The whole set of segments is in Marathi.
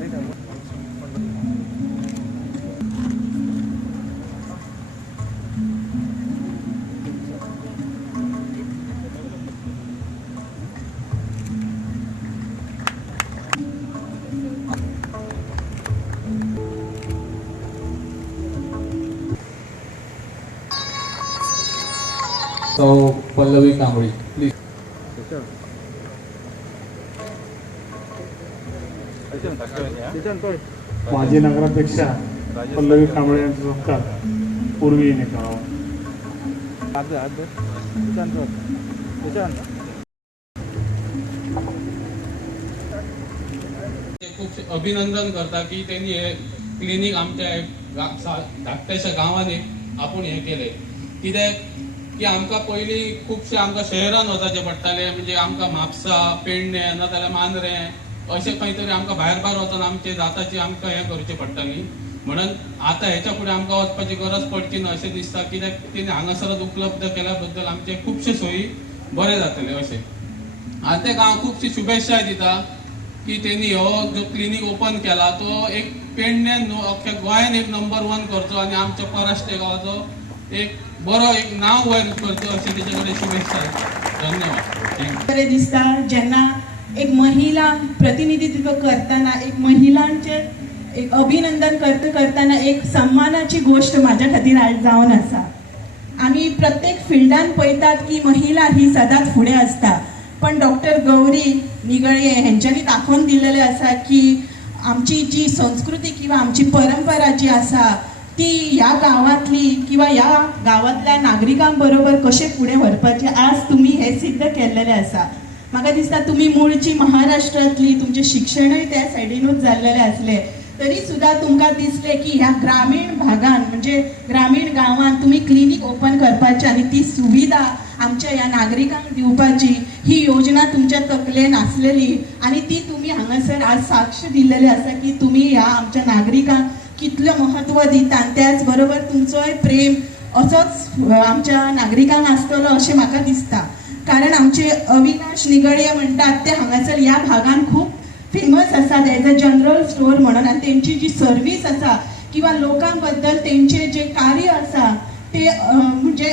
So Pallavi Kambli please. माजी नगराध्यक्षा पल्लवी कांबळे यांचा सत्कार पूर्वीने करावा. खूप अभिनंदन करता की त्यांनी हे क्लिनिक आमच्या धाकट्याशा गांवांनी आपण हे केले. कित्याक की आमकां पयलीं खुबशे आमकां शहरान वचचें पडटालें, म्हणजे आमकां म्हापसा, पेडणे नाजाल्यार मांद्रे अशें खंय तरी आमकां भायर वचून आमचे दाताची आमकां हें करची पडटाली. म्हणून आतां हेच्या फुडें आमकां वचपाची गरज पडची ना अशें दिसता, कित्याक तेणी हांगासरच उपलब्ध केल्या बद्दल आमचे खुबशे सोयी बरें जातले अशें. आनी ताका हांव खुबशी शुभेच्छाय दिता की तेणी हो जो क्लिनीक ओपन केला तो एक पेडण्यान न्हू अख्ख्या गोंयान एक नंबर 1 करचो आनी आमच्या पराश्टे गांवाचो एक बरो एक नांव वयर करचो अशें तेचे कडेन शुभेच्छा. धन्यवाद. बरें दिसता जेन्ना एक महिला प्रतिनिधित्व करतना एक महिलांचे एक अभिनंदन करतना एक सन्मानाची गोष्ट माझ्या खातीर आज जावन आसा. आमी प्रत्येक फिल्डान पळयतात की महिला ही सदांच फुडें आसता, पण डॉक्टर गौरी निगळे हेंच्यांनी दाखोवन दिलेले आसा की आमची जी संस्कृती किंवा आमची परंपरा जी आसा ती ह्या गांवांतली किंवा ह्या गांवांतल्या नागरिकां बरोबर कशें फुडें व्हरपाचें आज तुमी हे सिद्ध केल्लेलें आसा. म्हाका दिसता तुमी मूळची महाराष्ट्रांतली, तुमचें शिक्षणय त्या सायडीनूच जाल्लेलें आसलें तरी सुद्दां तुमकां दिसलें की ह्या ग्रामीण भागान म्हणजे ग्रामीण गांवांत तुमी क्लिनीक ओपन करपाचें आनी ती सुविधा आमच्या ह्या नागरिकांक दिवपाची ही योजना तुमच्या तकलेन आसलेली आनी ती तुमी हांगासर आज साक्ष दिल्लेली आसा की तुमी ह्या आमच्या नागरिकांक कितलें महत्व दिता. आनी त्याच बरोबर तुमचोय प्रेम असोच आमच्या नागरिकांक आसतलो अशें म्हाका दिसता. कारण आमचे अविनाश निगळे म्हणटात ते हांगासर ह्या भागान खूब फेमस आसात एज अ जनरल स्टोर म्हणून, आनी तेंची जी सर्वीस आसा किंवा लोकां बद्दल तेंचे जे कार्य आसा ते म्हणजे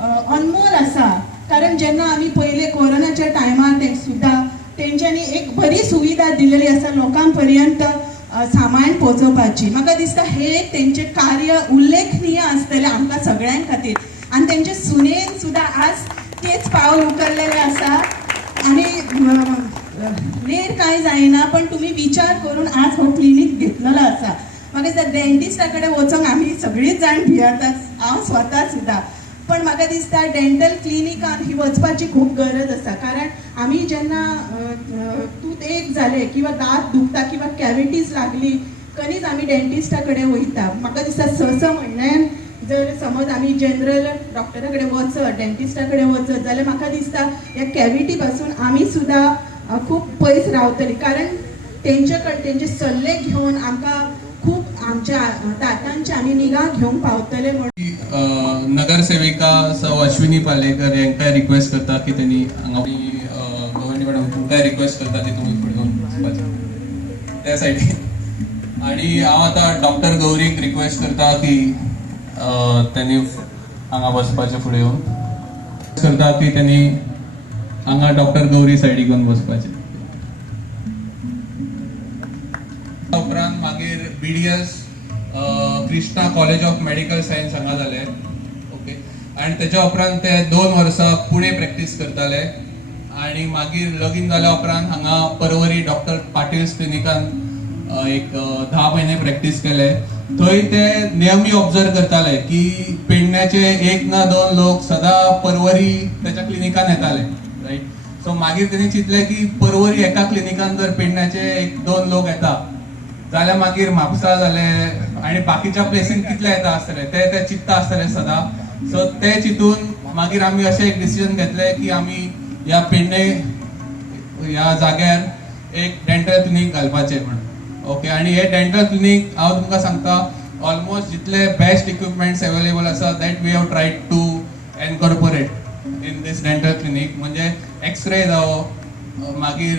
अनमोल आसा. कारण जेन्ना आमी पयले कोरोनाच्या टायमार ते सुद्दां तेंच्यांनी एक बरी सुविधा दिलेली आसा लोकां पर्यंत सामान पोचोवपाची. म्हाका दिसता हे तेंचे कार्य उल्लेखनीय आसतलें आमकां सगळ्यां खातीर आनी तेंचे सुनेन सुद्दां आज तेच पावल उखल्लेले आसा. आनी लेट कांय जायना पण तुमी विचार करून आज हो क्लिनीक घेतलेलो आसा. म्हाका दिसता डेंटिस्टा कडेन वचोंक आमी सगळींच जाण भियेतात, हांव स्वता सुद्दां. पण म्हाका दिसता डेंटल क्लिनिकान ही वचपाची खूब गरज आसा. कारण आमी जेन्ना तूत एक जालें किंवा दांत दुखता किंवा कॅविटीज लागली कधीच आमी डेंटिस्टा कडेन वयता. म्हाका दिसता 6 म्हयन्यान जर समज आमी जनरल डॉक्टरा कडेन वचत डेंटिस्टा कडेन वचत जाल्यार म्हाका दिसता ह्या कॅविटी पासून आमी सुद्दां खूब पयस रावतली. कारण तेंचे सल्ले घेवन आमकां खूब आमच्या दातांची आमी निगा घेवंक पावतले. म्हणून नगरसेविका सौ अश्विनी पालेकर यांकाय रिक्वेस्ट करता की त्यांनी हांगा गव्हर्नमेंट मॅडम तुमकांय रिक्वेस्ट करता की तुमी फुडें वचपाचें त्या सायडीन. आनी हांव आतां डॉक्टर गौरीक रिक्वेस्ट करता की त्यांनी हांगा बसपाचें फुडें येवन करता की त्यांनी हांगा डॉक्टर गौरी सायडीक येवन बसपाचें. उपरांत मागीर BDS Krishna college of medical science हांगा जालें. ओके. आनी तेच्या उपरांत ते 2 वर्सां पुणे प्रॅक्टीस करताले आनी मागीर लगीन जाल्या उपरांत हांगा परवरी डॉक्टर पाटील्स क्लिनिकान एक 10 म्हयने प्रॅक्टीस केले. थंय ते नेहमी ऑब्जर्व करताले की पेडण्याचे 1 ना 2 लोक सदां परवरी त्याच्या क्लिनिकान येताले. रायट. सो मागीर तेणी चिंतलें की परवरी एका क्लिनिकान जर पेडण्याचे 1-2 लोक येता जाल्यार मागीर म्हापसा जाले आनी बाकीच्या प्लेसीन कितले येता आसतले ते चिंतता आसतले सदां. सो ते चिंतून मागीर आमी अशें एक डिसिजन घेतलें की आमी ह्या पेडणे ह्या जाग्यार एक डेंटल क्लिनीक घालपाचें म्हणून. ओके. आनी हे डेंटल क्लिनीक हांव तुमकां सांगता ऑलमोस्ट जितले बेस्ट इक्विपमेंट्स अवेलेबल आसा that we have tried to incorporate in these dental clinic. म्हणजे एक्सरे जावं मागीर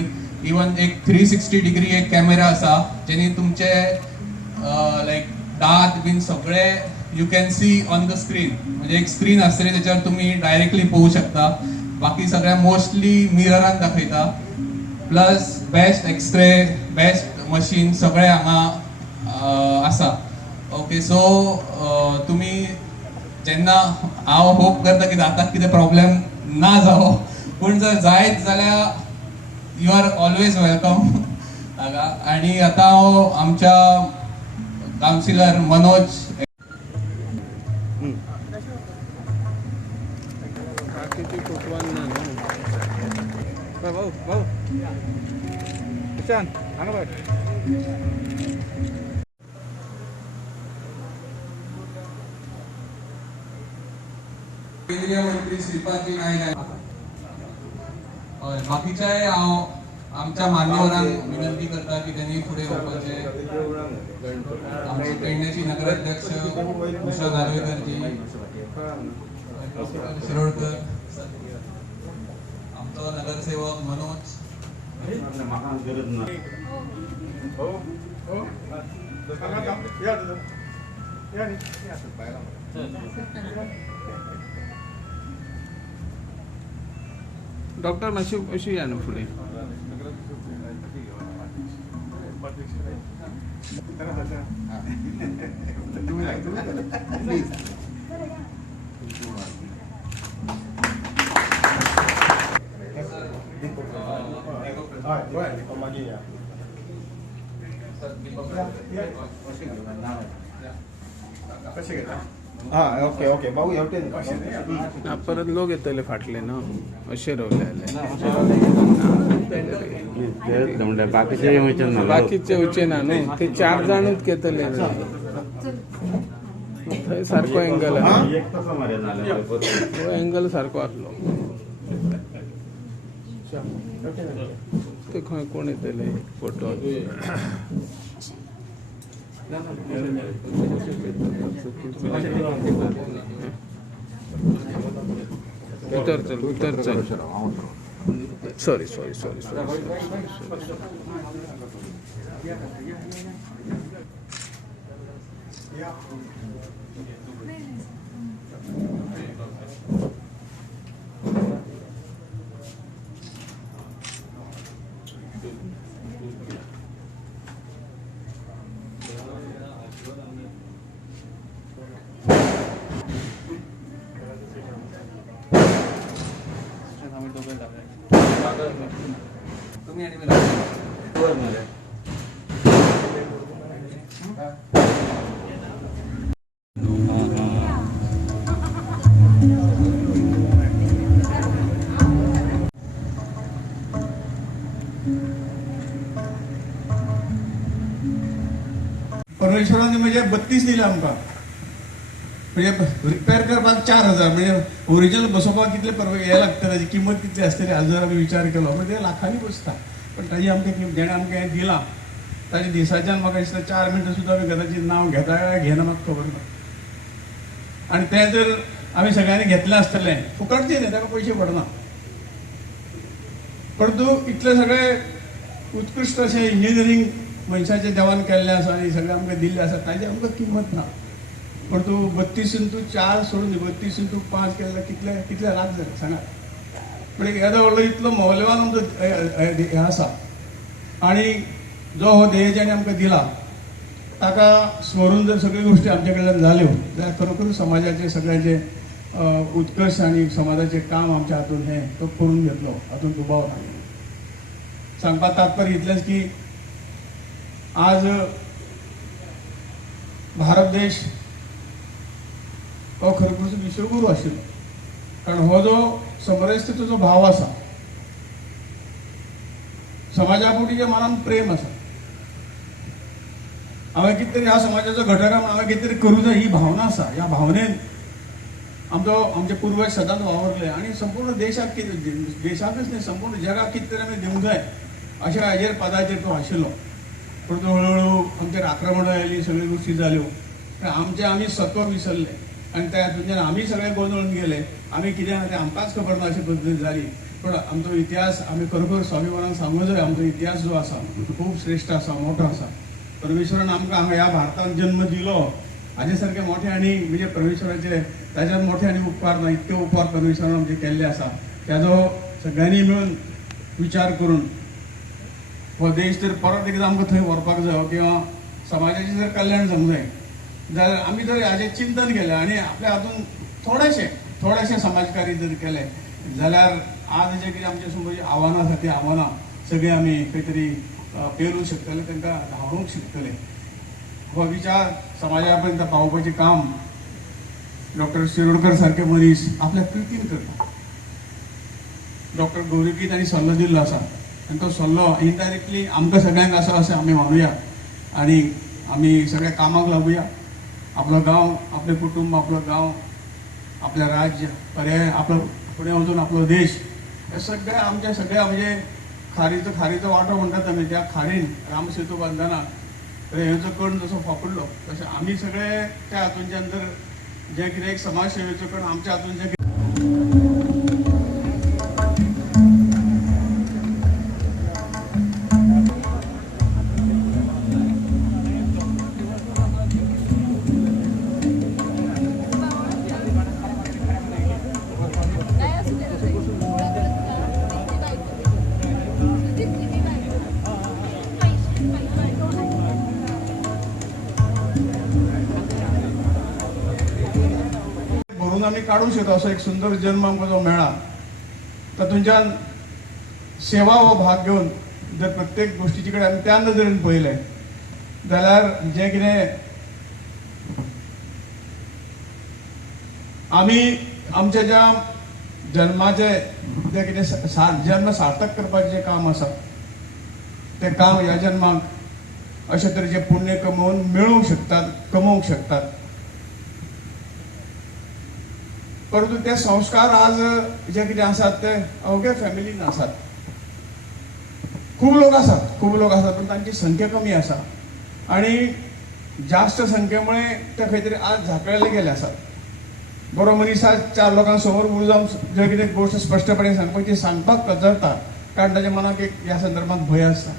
इवन एक 360 डिग्री एक कॅमेरा असा जेणे तुमचे लाईक दात बीन सगळे you can see on the screen. म्हणजे एक स्क्रीन असतली त्याच्यावर तुम्ही डायरेक्टली पोवू शकता. बाकी सगळ्या मोस्टली मिररान दाखयता. Plus best x-ray, best machine सगळे हांगा आसा. ओके, सो तुम्ही जेन्ना हांव होप करता की दाताक कितें प्रॉब्लेम ना जावो, पूण जर जायत जाल्यार यू आर ऑलवेज वेलकम हांगा. आणि आता हांव आमच्या कावन्सिलर मनोज केंद्रीय मंत्री श्रीपादजी नाईक आहे. बाकीच्याय हांव आमच्या मान्यवरांक विनंती करता की त्यांनी फुडें येवपाचे. आमचे पेडणेची नगराध्यक्ष उषा नार्वेकरजी, शिरोडकर, आमचो नगरसेवक मनोज, डॉक्टर मातशी अशी या न्हू फुडें. ओके ओके भाऊ येवटे ना परत लोक येतले फाटले न्हू अशें रोवले बाकीचे वयचे ना न्हू. ते 4 जाणूच घेतले. थंय सारको एंगल एंगल सारको आसलो. ते खंय कोण येतले फोटो. उतर चल. सॉरी. तुम्ही आणि मी परमेश्वराने म्हणजे 32 दिले आमकां. म्हणजे रिपेअर करपाक 4000. म्हणजे ओरिजिनल बसोवपाक कितले हे लागता, ताची किंमत कितली आसतली हाजो जर आमी विचार केलो म्हणजे ते लाखांनी बसता. पण ताजी आमकां जेणे आमकां हें दिलां ताच्या दिसाच्यान म्हाका दिसता 4 मिनटां सुद्दां आमी कदाचित नांव घेता काय घेना म्हाका खबर ना. आनी तें जर आमी सगळ्यांनी घेतलें आसतलें फुकटचें न्ही, ताका पयशे पडना. परंतु इतले सगळे उत्कृश्ट अशें इंजिनियरींग मनशाचे देवान केल्लें आसा आनी सगळें आमकां दिल्लें आसा ताजी आमकां किंमत ना. पण तूं 32x4 सोडून 32x5 केल्यार कितले लाख जाले सांगात. म्हणजे येदो व्हडलो इतलो मौल्यवान आमचो हें आसा. आनी जो हो ध्येय जेणे आमकां दिला ताका स्मरून जर सगळ्यो गोश्टी आमचे कडल्यान जाल्यो जाल्यार खरोखर समाजाचे सगळ्याचे उत्कर्श आनी समाजाचें काम आमच्या हातूंत हें तो करून घेतलो, हातूंत दुबाव ना. सांगपाक तात्पर्य इतलेंच की आज भारत देश हो खरोखरच विश्वगुरू आशिल्लो. कारण हो जो समरसतेचो जो भाव आसा, समाजा पोटी मनान प्रेम आसा. हांवें कितें तरी ह्या समाजाचो घटक म्हणून हांवें कितें तरी करूं जाय ही भावना आसा. ह्या भावनेन आमचे पूर्वज सदांच वावरले आनी संपूर्ण देशाक देशाकच न्ही संपूर्ण जगाक कितें तरी आमी दिवंक जाय अशा हाजेर पदाचेर तो आशिल्लो. पूण तो हळूहळू आमचेर आक्रमणां आयलीं, सगळ्यो गोश्टी जाल्यो. आमी सत्व विसरले आनी त्या हातूंतल्यान आमी सगळे गोंदळून गेले. आमी कितें आहा तें आमकांच खबर ना अशी पद्दत जाली. पण आमचो इतिहास आमी खरोखर स्वाभिमानान सांगूं जाय, आमचो इतिहास जो आसा खूब श्रेश्ठ आसा, मोठो आसा. परमेश्वरान आमकां हांगा ह्या भारतांत जन्म दिलो, हाजे सारके मोठे आनी म्हणजे परमेश्वराचे ताच्यात मोठे आनी उपकार ना, इतके उपकार परमेश्वरान आमचे केल्ले आसा. त्याचो सगळ्यांनी मेळून विचार करून हो देश जर परत एकदा आमकां थंय व्हरपाक जाय किंवा समाजाचें जर कल्याण जावंक जाय जाल्यार आमी जर हाजें चिंतन केलें आनी आपल्या हातून थोडेशे समाजकारी जर केले जाल्यार आज जे कितें आमच्या समोर आव्हानां आसा ती आव्हानां सगळी आमी खंय तरी पेलूंक शकतले, तांकां धांवरूंक शकतले. हो विचार समाजा पर्यंत पावोवपाचें काम डॉक्टर शिरोडकर सारके मनीस आपल्या कृतीन करता. डॉक्टर गौरकी तांणी सल्लो दिल्लो आसा आनी तो सल्लो इनडायरेक्टली आमकां सगळ्यांक आसा अशें आमी मानूया आनी आमी सगळ्या कामाक लागुया. आपलो गांव, आपलें कुटुंब, आपलो गांव, आपलें राज्य, पर्याय आपलो फुडें वचून आपलो देश, हे सगळे आमच्या सगळ्या म्हणजे खारीचो वांटो म्हणटात आमी, त्या खारीन रामसेतू बांदतना रेंवेचो कण जसो फापुडलो तशें आमी सगळे त्या हातूंच्यान जर जे कितें एक समाज सेवेचो कण आमच्या हातून जे भरून आमी काडूंक शकता असो एक सुंदर जन्म आमकां जो मेळ्ळा. तातूंच्यान सेवा हो भाग घेवन जर प्रत्येक गोश्टीचे कडेन आमी त्या नदरेन पळयलें जाल्यार जे कितें आमी आमच्या ज्या जन्माचे जे कितें जन्म सार्थक करपाचें जें काम आसा तें काम ह्या जन्माक अशे तरेचे पुण्य कमोवन कमोवंक शकतात. परंतु ते संस्कार आज जे कितें आसात ते अवघ्या फॅमिलीन आसात. खूब लोक आसात पण तांची संख्या कमी आसा आनी जास्त संख्येमुळे ते खंय तरी आज झाकळले गेले आसात. बरो मनीस आज 4 लोकांक समोर उबो जावन जे कितें गोश्ट स्पश्टपणे सांगपाची सांगपाक कचरता कारण ताच्या मनाक एक ह्या संदर्भात भंय आसता.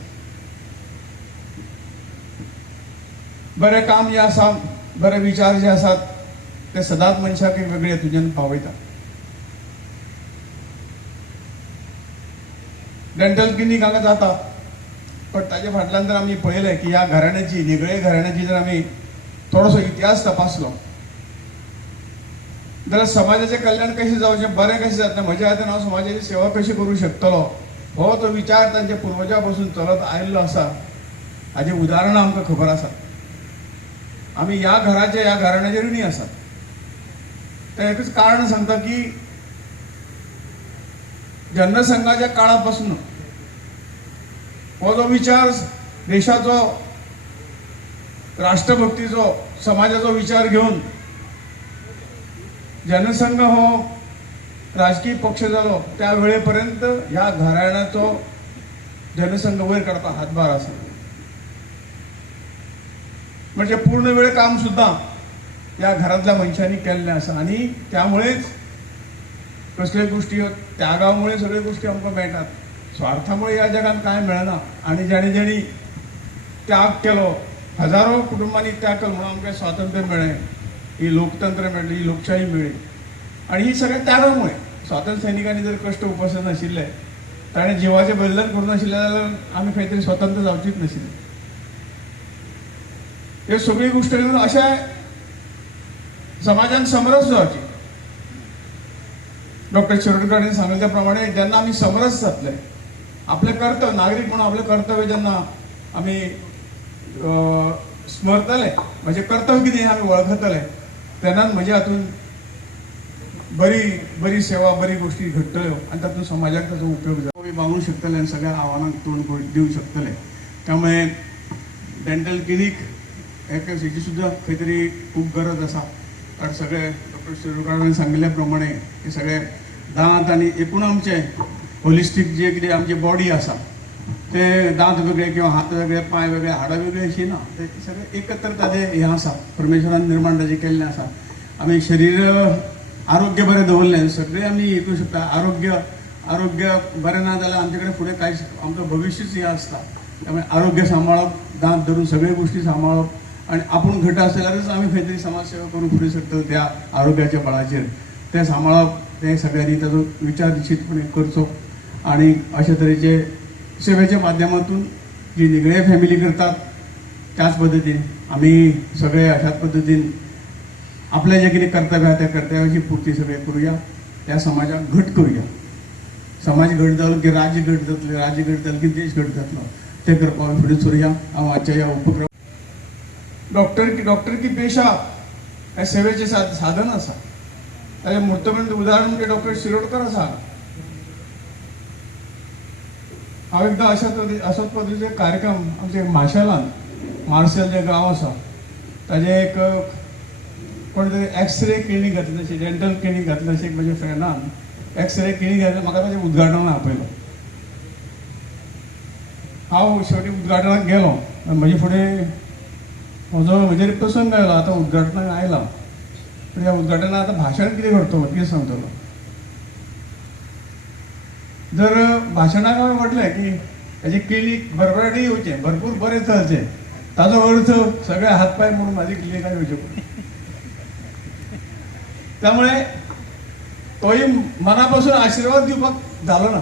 बरें काम जे आसा, बरे विचार जे आसात ते सदांच मनशाक एक वेगळे हातूंच्यान पावयता. डेंटल क्लिनीक हांगा जाता पण ताचे फाटल्यान जर आमी पळयलें की ह्या घराण्याची निगळे घराण्याची जर आमी थोडोसो इतिहास तपासलो जाल्यार समाजाचें कल्याण कशें जावचें, बरें कशें जातलें, म्हज्या हातीन हांव समाजाची सेवा कशी करूं शकतलो हो तो विचार तांच्या पुर्वजां पासून चलत आयिल्लो आसा. हाजी उदाहरणां आमकां खबर आसात. आमी ह्या घराचे ह्या घराण्याचे ऋणी आसात. ते एकच कारण सांगता की जनसंघाच्या काळापासून हो जो विचार देशाचो राष्ट्रभक्तीचो समाजाचो विचार घेवन जनसंघ हो राजकीय पक्ष जालो त्या वेळेपर्यंत ह्या घराण्याचो जनसंघ वयर काडपाक हातभार आसा. म्हणजे पूर्ण वेळ काम सुद्धा या घरातल्या मनशांनी केल्लें आसा आनी त्यामुळेच कसल्यो गोष्टी त्यागामुळे सगळ्यो गोष्टी आमकां मेळटात. स्वार्थामुळे ह्या जगात कांय मेळना आनी जेणी त्याग केलो, हजारो कुटुंबांनी त्याग केलो म्हणून आमकां स्वातंत्र्य मेळ्ळें, ही लोकतंत्र मेळ्ळी, ही लोकशाही मेळ्ळी आनी ही सगळ्या त्यागामुळे. स्वातंत्र्य सैनिकांनी जर कश्ट उपसले नाशिल्ले, ताणें जिवाचें बलिदान करूं नाशिल्लें जाल्यार आमी खंय तरी स्वतंत्र जावचीच नाशिल्ली. ह्यो सगळी गोश्टी घेवन अशें समाजान समरस जावची. डॉक्टर शिरोडकरांनी सांगिल्ल्या प्रमाणे जेन्ना आमी समरस जातले, आपले कर्तव्य नागरीक म्हणून आपले कर्तव्य जेन्ना आमी स्मरतले, म्हणजे कर्तव्य कितें आमी वळखतले, तेन्नाच म्हज्या हातून बरी सेवा, बरी गोष्टी घडटल्यो आनी तातूंत समाजाक ताचो उपयोग जाता. बांदूंक शकतले आनी सगळ्या आव्हानांक तोंड दिवंक शकतले. त्यामुळे डेंटल क्लिनीक हेची सुद्धा खंय तरी खूब गरज आसा. कारण सगळे डॉक्टर शिरोडकरांनी सांगिल्ल्या प्रमाणे हे सगळे दांत आनी एकूण आमचे होलिस्टीक जे कितें आमची बॉडी आसा ते दांत वेगळे किंवा हात वेगळे, पांय वेगळे, हाडां वेगळी अशी ना, ते सगळे एकत्र ताजें हें आसा, परमेश्वरान निर्माण ताजें केल्लें आसा. आमी शरीर आरोग्य बरें दवरलें सगळें आमी हें करूं शकता. आरोग्य आरोग्य बरें ना जाल्यार आमचे कडेन फुडें कांयच आमचो भविश्यच हें आसता. त्यामुळे आरोग्य सांबाळप, दांत धरून सगळे गोष्टी सांबाळप आनी आपूण घट आसल्यारच आमी खंय तरी समाज सेवा करून फुडें सरतलो त्या आरोग्याच्या बळाचेर. तें सांबाळप ते सगळ्यांनी ताजो विचार निश्चितपणे करचो आणि अशा तरेचे सेवेच्या माध्यमातून जी निगळे फॅमिली करतात त्याच पद्दतीन आमी सगळे अशाच पद्दतीन आपलें जें कितें कर्तव्य आहा त्या कर्तव्याची पुर्ती सगळे करुया. त्या समाजाक घट करुया. समाज घट जालो की राज्य घट जातलें, राज्य घट जालें की देश घट जातलो. ते करपाक फुडें सरुया. हांव आजच्या ह्या उपक्रम डॉक्टर की पेशा हे सेवेचे साधन आसा. ताजें मूर्तमेंट उदाहरण म्हणजे डॉक्टर शिरोडकर आसा. हांव एकदां अशाच पद्दतीचे कार्यक्रम आमचे माशेलांत मार्सेल जें गांव आसा ताजे एक कोण तरी एक्सरे क्लिनीक घातलें अशें, डेंटल क्लिनीक घातलें अशें म्हज्या फ्रेंडान एक्सरे क्लिनीक घातलें. म्हाका ताजें उद्घाटन आपयलो. हांव शेवटी उद्घाटनाक गेलो. म्हजे फुडें म्हजेर प्रसंग आयलो. आतां उद्घाटनाक आयला पूण ह्या उद्घाटनाक आतां भाशण कितें करतलो, कितें सांगतलो. जर भाशणाक हांवें म्हटलें की हेजें क्लिनीक भरभराटी येवचें, भरपूर बरें चलचें, ताजो अर्थ सगळे हातपाय म्हणून म्हाजी क्लिनिकाक येवचें पडलें. त्यामुळे तोही मनापासून आशीर्वाद दिवपाक झालो ना,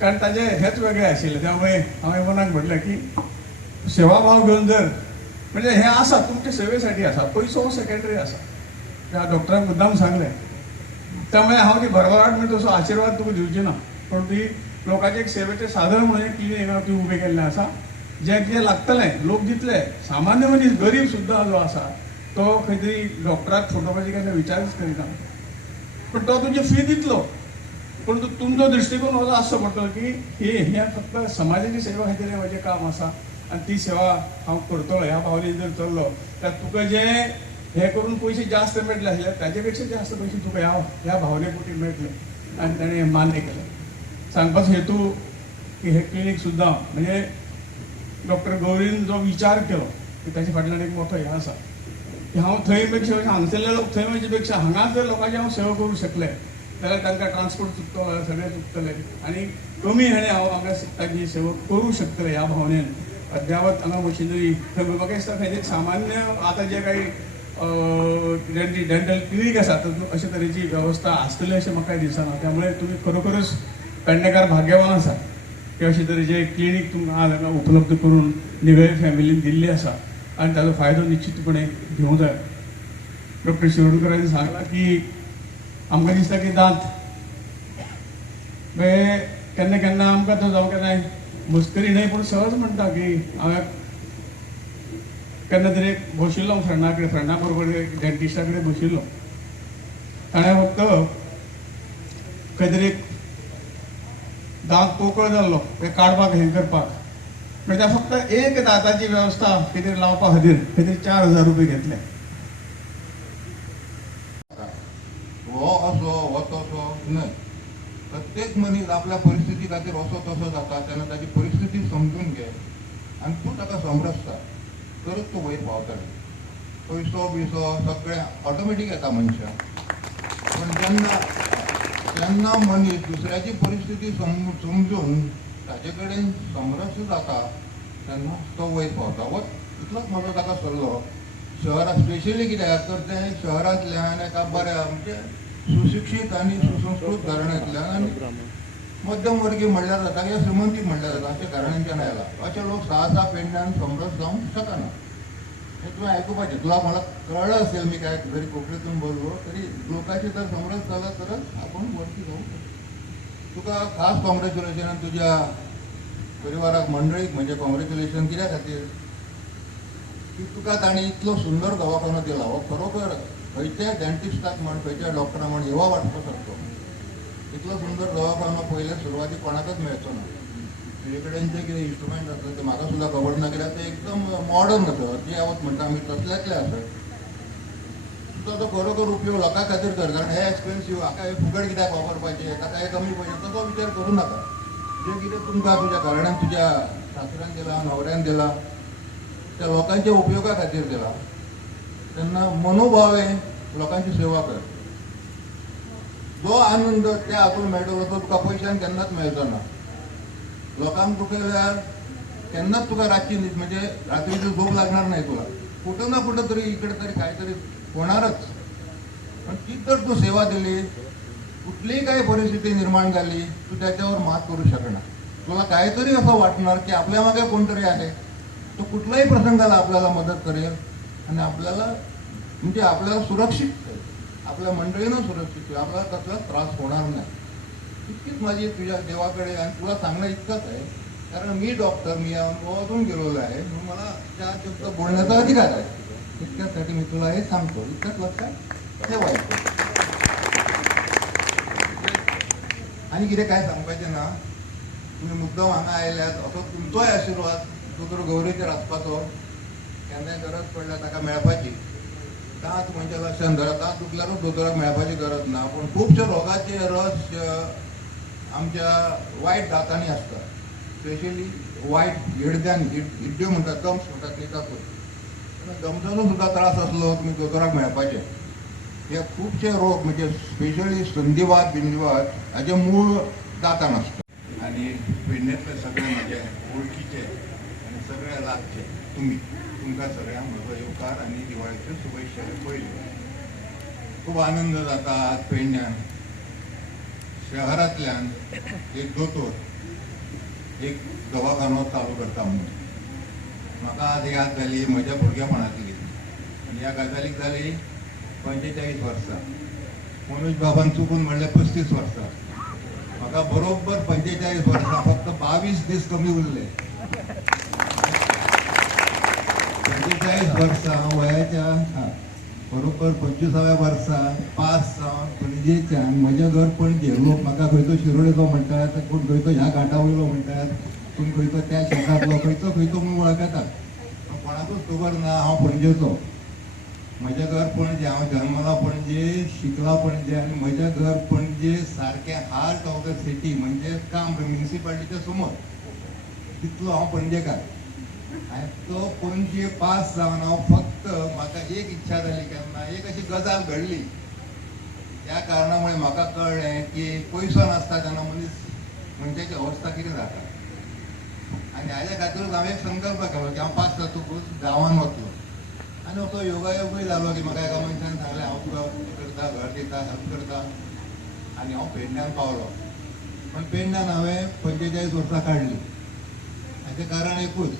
कारण ताजे हेच वेगळे आशिल्ले. त्यामुळे हांवें मनाक म्हटलें की सेवाभाव घेवन जर म्हणजे हे आसा तुमच्या सेवेसाठी आसा, पयसो सेकंडरी आसा. त्या डॉक्टरान मुद्दाम सांगलें. त्यामुळे हांव ती भरभराट म्हणजे तसो आशीर्वाद तुका दिवची ना, पण ती लोकांचे एक सेवेचें साधन म्हणून एक क्लिनीक ती उबें केल्लें आसा. जें लागतलें लोक दितले, सामान्य मनीस गरीब सुद्दां जो आसा तो खंय तरी डॉक्टराक फटोवपाची केन्ना विचारच करिना, पण तो तुजी फी दितलो. पूण तुमचो दृश्टिकोन असो आसचो पडटलो की हे फक्त समाजाची सेवा खातीर म्हजें काम आसा आनी ती सेवा हांव करतलो. ह्या भावनेन जर चल्लो तर तुका जे हे करून पयशे जास्त मेळटले आसले ताजे पेक्षा जास्त पयशे तुका ह्या भावने पोटी मेळटले. आनी ताणें मान्य केलें. सांगपाचो हेतू की हे क्लिनीक सुद्दां म्हणजे डॉक्टर गौरीन जो विचार केलो की ताचे फाटल्यान एक मोठो हे आसा की हांव थंय पेक्षा हांगसरले लोक थंय वचे पेक्षा हांगाच जर लोकांची हांव सेवा करूंक शकलें जाल्यार तांकां ट्रान्सपोर्ट चुकतलो, सगळें चुकतलें आनी कमी हेणे हांव हांगा तांची सेवा करूंक शकतलें. ह्या भावनेन अद्यावत हांगा मशिनरी थंय म्हाका दिसता खंय एक सामान्य आतां जे काही डेंटल क्लिनीक आसा तातूंत अशे तरेची वेवस्था आसतली अशें म्हाका दिसना. त्यामुळे तुमी खरोखरच पेडणेकार भाग्यवान आसा की अशे तरेचे क्लिनीक तुमकां आज हांगा उपलब्ध करून निवळे फॅमिलीन दिल्ली आसा आनी ताजो फायदो निश्चितपणे घेवंक जाय. डॉक्टर शिरोडकरांनी सांगलां की आमकां दिसता की दांत केन्ना केन्ना आमकां तो जावं केन्नाय मस्करी न्हय पूण सहज म्हणटा की हांवें केन्ना तरी बशिल्लो फ्रेंडा बरोबर डेंटिस्टा कडेन बशिल्लो. ताणें फक्त खंय तरी दांत पोकळ जाल्लो ते काडपाक हें करपाक म्हणजे फक्त एक दांताची वेवस्था कितें लावपा खातीर खंय तरी 4,000 रुपये घेतले. हो असो हो तसो न्हय. प्रत्येक मनीस आपल्या परिस्थिती खातीर असो तसो जाता तेन्ना ताची परिस्थिती समजून घे आनी तूं ताका समरसता तरच तूं वयर पावतलें. पयसो बिसो सगळें ऑटोमॅटीक येता मनशाक, पण जेन्ना मनीस दुसऱ्याची परिस्थिती समजून ताचे कडेन समरस जाता तेन्ना तो वयर पावता. व इतलोच म्हाजो ताका सल्लो. शहरात स्पेशली कित्याक तर तें शहरांतल्यान एका बऱ्या म्हणजे सुशिक्षीत आनी सुसंस्कृत घराण्यांतल्यान आनी मध्यमवर्गीय म्हणल्यार जाता किंवा श्रीमंतीक म्हणल्यार जाता अशें घराण्यांच्यान आयला. अशे लोक सहसा पेडण्यान समरस जावंक शकना. हे तुवें आयकुपाचें. तुला मला कळलं असेल मी काय जरी कोंकणीतून बोललो तरी लोकांचे जर समरस जाला तरच आपण वरती जाऊ शकतो. तुका खास कॉंग्रॅच्युलेशन तुज्या परिवाराक मंडळीक म्हणजे कॉंग्रॅच्युलेशन कित्या खातीर की तुका ताणी इतलो सुंदर दवाखानो दिला. हो खरोखर खंयच्याय डेंटिस्टाक म्हण खंयच्याय डॉक्टराक म्हण हेवा वाटपा सारको. इतलो सुंदर दवाखानो पयले सुरवातीक कोणाकच मेळचो ना. तुजे कडेन जे कितें इंस्ट्रुमेंट आसले ते म्हाका सुद्दां खबर ना कित्याक ते एकदम मॉडर्न आसा. ती आवत म्हणटा आमी तसल्यातले आसत. ताचो खरोखर उपयोग लोकां खातीर कर, कारण हे एक्सपेन्सीव हाका हे फुकट कित्याक वापरपाचें ताका हे कमी पयशे तसो विचार करूं नाका. जे कितें तुमकां तुज्या घराण्यान तुज्या सासऱ्यान दिला न्हवऱ्यान दिला त्या लोकांच्या उपयोगा खातीर दिला तेन्ना मनोभावे लोकांची सेवा कर. जो आनंद त्या हातून मेळटलो तो तुका पयशान केन्नाच मेळचो ना. लोकांक तुका गेल्यार केन्नाच तुका रातची न्हीद म्हणजे रात्रीची झोप लागणार नाही तुला. कुठं ना कुठं तरी इकडे तरी काहीतरी होणारच. पण ती जर तू सेवा दिली, कुठलीही काही परिस्थिती निर्माण झाली, तू त्याच्यावर मात करू शकणार. तुला काहीतरी असं वाटणार की आपल्या मागे कोणतरी आहे, तो कुठल्याही प्रसंगाला आपल्याला मदत करेल आणि आपल्याला म्हणजे आपल्याला सुरक्षित ठेवेल, आपल्या मंडळीनं सुरक्षित ठेवेल, आपल्याला कसला त्रास होणार नाही. इतकीच माझी तुझ्या देवाकडे आणि तुला सांगणं इतकंच आहे, कारण मी डॉक्टर, मी अनुभवातून गेलेलो आहे, म्हणून मला त्या शब्द बोलण्याचा अधिकार आहे. इतक्यासाठी मी तुला हे सांगतो, इतकंच लक्षात ठेवायचं. आणि किती काय सांगपायचे ना, तुम्ही मुद्दाम हांगा आयल्यात असो तुमचोय आशिर्वाद दोतोर गौरीचेर आसपाचो. केन्नाय गरज पडल्या ताका मेळपाची, दांत म्हणजे लक्षांत धरा, दांत दुखल्यारूच दोतोराक मेळपाची गरज ना. पूण खुबशे रोगाचे रहस्य आमच्या वायट दांतांनी आसता, स्पेशली वायट हिडद्यान, हिड्ड्यो म्हणटात, गम्स म्हणटात न्ही तातूंत. गम्साचो सुद्दां त्रास आसलो तुमी दोतोराक मेळपाचे. हे खुबशे रोग म्हणजे स्पेशली संधिवात बिंदिवात हाचे मूळ दांतान आसता. आणि पेडणेंतले सगळे म्हजे वळखीचे आनी सगळे लागचे तुमकां सगळ्यांक म्हजो येवकार आनी दिवाळीच्यो शुभेच्छा. पयली खूब आनंद जाता आज पेडण्यान शहरांतल्यान एक दोतोर एक दवाखानो चालू करता म्हणून. म्हाका आज याद जाली म्हज्या भुरगेपणांतली, आनी ह्या गजालीक जाली 45 वर्सां. मनोज बाबान चुकून म्हणलें 35 वर्सां. म्हाका बरोबर 45 वर्सां, फक्त 22 दीस कमी उरले. 45 वर्सां वयाच्या बरोबर 25व्या वर्सा पास जावन पणजेच्यान म्हजें घर पणजे. लोक म्हाका खंयचो शिरोडेचो म्हणटात, कोण खंयचो ह्या घाटा वयलो म्हणटात, कोण खंयचो त्या शेतांतलो, खंयचो खंयचो म्हणून वळखतात. पण कोणाकूच खबर ना हांव पणजेचो. म्हजें घर पणजे, हांव जल्मला पणजे, शिकला पणजे, आनी म्हजें घर पणजे सारकें हार्ट ऑफ द सिटी म्हणजे काम म्युनिसिपालिटीच्या समोर. तितलो हांव पणजेकार. आनी तो पणजे पास जावन हांव फक्त म्हाका एक इच्छा जाली, केन्ना एक अशी गजाल घडली. त्या कारणामुळे म्हाका कळ्ळें की पयसो नासता तेन्ना मनशाची अवस्था कितें जाता. आनी हाज्या खातीरूच हांवें एक संकल्प केलो की हांव पास जातकूच गांवांत वतलो. आनी असो योगायोगूय जालो की म्हाका एका मनशान सांगलें हांव तुका करता, घर दिता, हेल्प करता. आनी हांव पेडण्यान पावलो. पण पेडण्यान हांवें 45 वर्सां काडली. हाचें कारण एकूच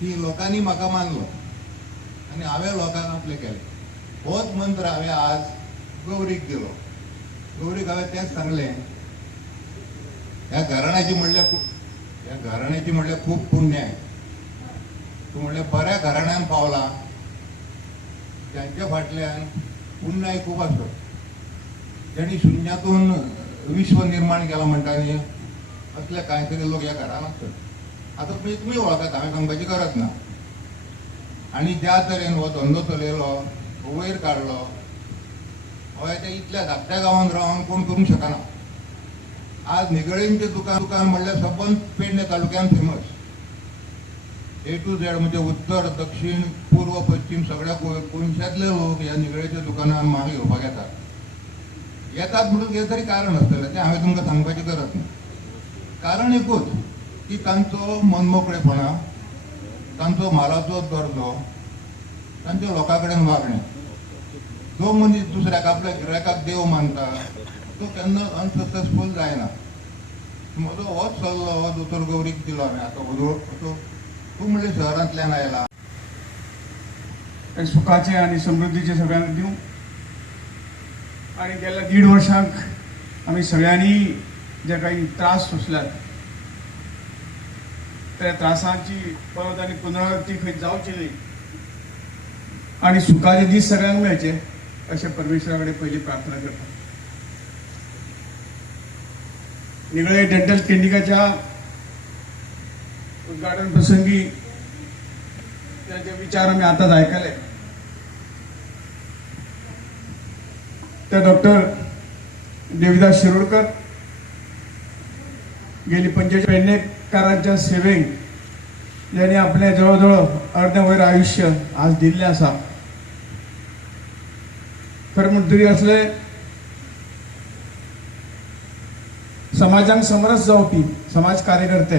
की लोकांनी म्हाका मानलो आनी हांवें लोकांक आपलें केलें. होच मंत्र हांवें आज गौरीक दिलो. गौरीक हांवें तेंच सांगलें, ह्या घराण्याची म्हणल्यार खूब पुण्य आहे. तूं म्हणलें बऱ्या घराण्यान पावला, जांच्या फाटल्यान पुण्याय खूब आसत. जेणी शुन्यातून विश्व निर्माण केला म्हणटा न्ही, असले कांयतरी लोक ह्या घरान आसतात. आतां तुमी वळखात, हांवें सांगपाची गरज ना. आनी ज्या तरेन हो धंदो चलयलो, वयर काडलो, हो ह्याच्या इतल्या धाकट्या गांवांत रावन कोण करूंक शकना. आज निगळेंचें दुकान म्हणल्यार सबंद पेडणे तालुक्यान फेमस. A to Z म्हणजे उत्तर, दक्षिण, पूर्व, पश्चिम सगळ्या गोंयच्यातले लोक ह्या निगळेच्या दुकानान माल घेवपाक येतात म्हणून कितें तरी कारण आसतलें, तें हांवें तुमकां सांगपाची गरज ना. कारण एकूच की तांचो मनमोकळेपणा, तांचो म्हालाचो दर्जो, तांच्या लोकां कडेन वागणें. जो मनीस दुसऱ्याक आपल्या गिरायकाक देव मानता तो केन्ना अनसक्सेसफूल जायना. म्हजो होच सल्लो हो दोतोर गौरीक दिलो हांवें. आतां तूं म्हणलें शहरांतल्यान आयला, सुखाचे आणि समृद्धीचे सगळ्यांना दिवं. आणि गेल्या 1.5 वर्षांक आम्ही सगळ्यांनी जे काही त्रास सोंसल्यात त्या त्रासांची परत आणि पुनरावृत्ती खंय जावची न्ही आणि सुखाचे दीस सगळ्यांक मेळचे अशें परमेश्वरा कडेन पयली प्रार्थना करता. निगळे डेंटल क्लिनिकाच्या उद्घाटन प्रसंगी त्याचे विचार आम्ही आताच ऐकले. त्या डॉक्टर देविदास शिरोडकर गेली 45 पेडणेकारांच्या सेवेक ज्यांनी आपले जवळजवळ अर्धे वयर आयुष्य आज दिल्लें आसा. खरें म्हणटरी असले समाजांक समरस जावपी समाज कार्यकर्ते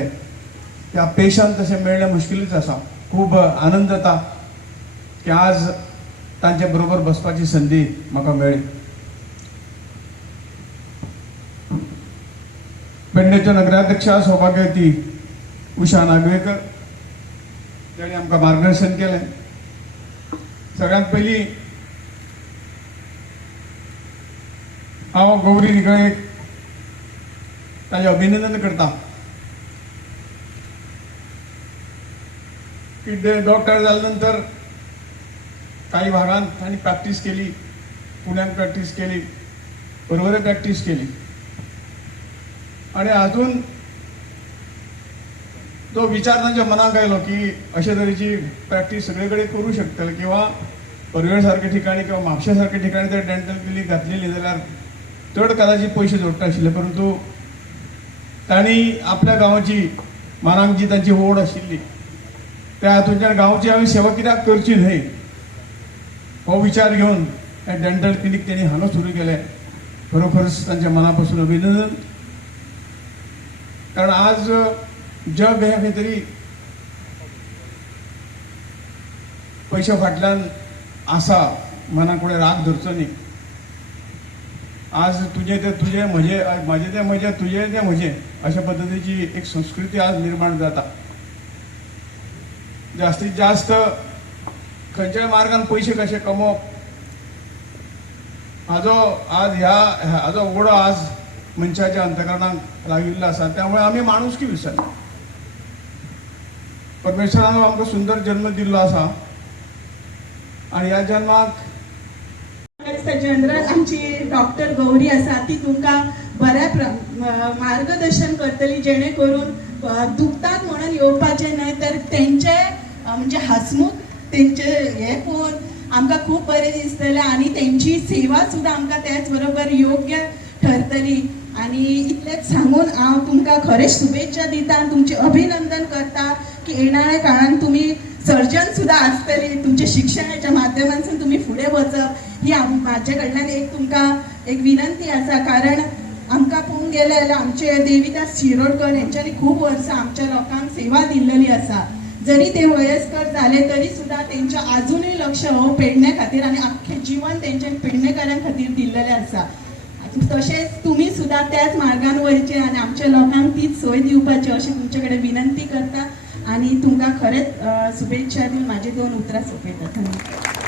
ह्या पेशांत तशें मेळणें मुश्किलच आसा. खूब आनंद जाता की आज तांचे बरोबर बसपाची संदी म्हाका मेळ्ळी. पेडणेच्यो नगराध्यक्षा सौभाग्यवती उषा नागवेकर ताणें आमकां मार्गदर्शन केलें. सगळ्यांत पयलीं हांव गौरी निकळेक ताजें अभिनंदन करता की डॉक्टर जाले नंतर काही भागांत तांणी प्रॅक्टीस केली, पुण्यात प्रॅक्टीस केली, परवरे प्रॅक्टीस केली आणि अजून तो विचार तांच्या मनाक आयलो की अशे तरेची प्रॅक्टीस सगळे कडेन करूं शकतले किंवा परवेळ सारके ठिकाणी किंवा म्हापशा सारके ठिकाणी जर डेंटल क्लिनीक घातलेली जाल्यार चड कदाचित पयशे जोडटा आशिल्ले. परंतु तांणी आपल्या गांवाची मनाक जी तांची ओड आशिल्ली त्या हातूंतल्यान गांवची हांवें सेवा कित्याक करची न्हय हो विचार घेवन हें डेंटल क्लिनीक तेणी हांगा सुरू केलें. खरोखरच तांच्या मना पासून अभिनंदन. कारण आज जग हें खंय तरी पयशे फाटल्यान आसा, मनाक फुडें राग धरचो न्ही. आज तुजें तें तुजें, म्हजें तें म्हजें, तुजें तें म्हजें अशा पद्दतीची एक संस्कृती आज निर्माण जाता. जास्तीत जास्त खंयच्याय मार्गान पयशे कशे कमोवप हाजो ओडो आज मनशाच्या अंतकरणाक लागिल्लो आसा. त्यामुळे आमी माणुसकी विसरला. परमेश्वरान आमकां सुंदर जन्म दिल्लो आसा आणि ह्या जन्माक जनरल आमची डॉक्टर गौरी आसा ती तुमकां बऱ्या मार्गदर्शन करतली जेणे करून दुखतात म्हणून येवपाचें न्हय तर तेंचे म्हणजे हसमुख तेंचे हे पळोवन आमकां खूब बरें दिसतलें आणि तेंची सेवा सुद्दां आमकां त्याच बरोबर योग्य ठरतली. आणि इतलेंच सांगून हांव तुमकां खरेंच शुभेच्छा दिता आनी तुमचें अभिनंदन करता की येणाऱ्या काळान तुमी सर्जन सुद्दां आसतली. तुमच्या शिक्षणाच्या माध्यमांतून तुमी फुडें वचप ही म्हाजे कडल्यान एक तुमकां एक विनंती आसा. कारण आमकां पळोवंक गेले जाल्यार आमचे देविदास शिरोडकर हेंच्यांनी खूब वर्सां आमच्या लोकांक सेवा दिल्ली आसा. जरी ते वयस्कर जाले तरी सुद्दां तेंच्या अजुनूय लक्ष हो पेडणे खातीर आनी आख्खें जीवन तेंच्यानी पेडणेकारां खातीर दिल्लेलें आसा. तशेंच तुमी सुद्दां त्याच मार्गान वयचे आनी आमच्या लोकांक तीच सोय दिवपाची अशी तुमचे कडेन विनंती करता आणि तुमकां खरेंच शुभेच्छा दिवन म्हाजी 2 उतरां सोंपयता. धन्यवाद.